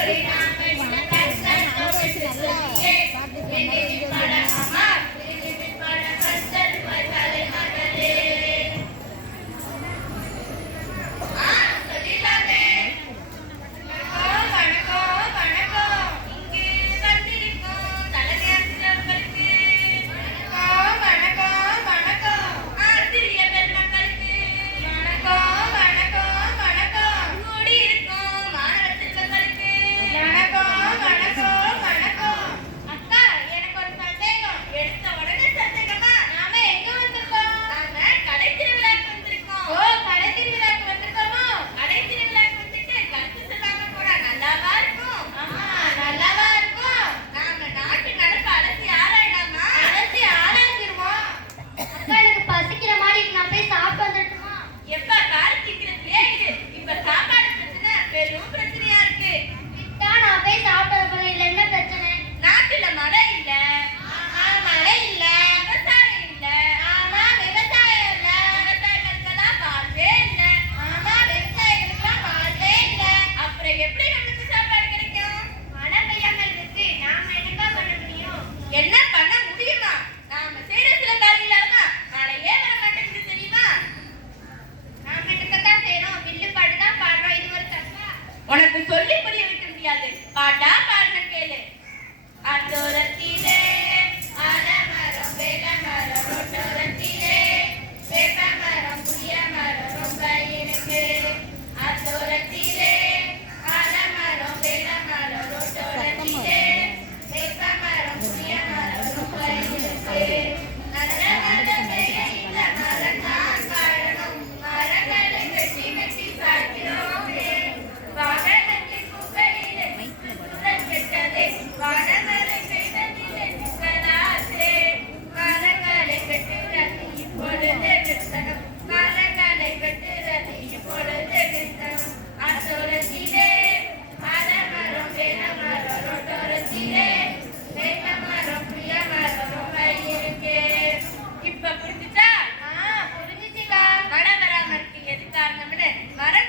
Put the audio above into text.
Hare Rama. உனக்கு சொல்லி புரிய வைக்க முடியாது பாட்டா பாடுற கேளு. அத்தோரத்திலே மரம் வேல மரம் ஒட்டோரத்திலே வேப்ப மரம் புளிய மரம் ரொம்ப இருக்கு. அத்தோரத்திலே மரம் வேல மரம் ஒட்டோரத்திலே வேப்ப மரம் புளிய மரம் ரொம்ப இருக்கு.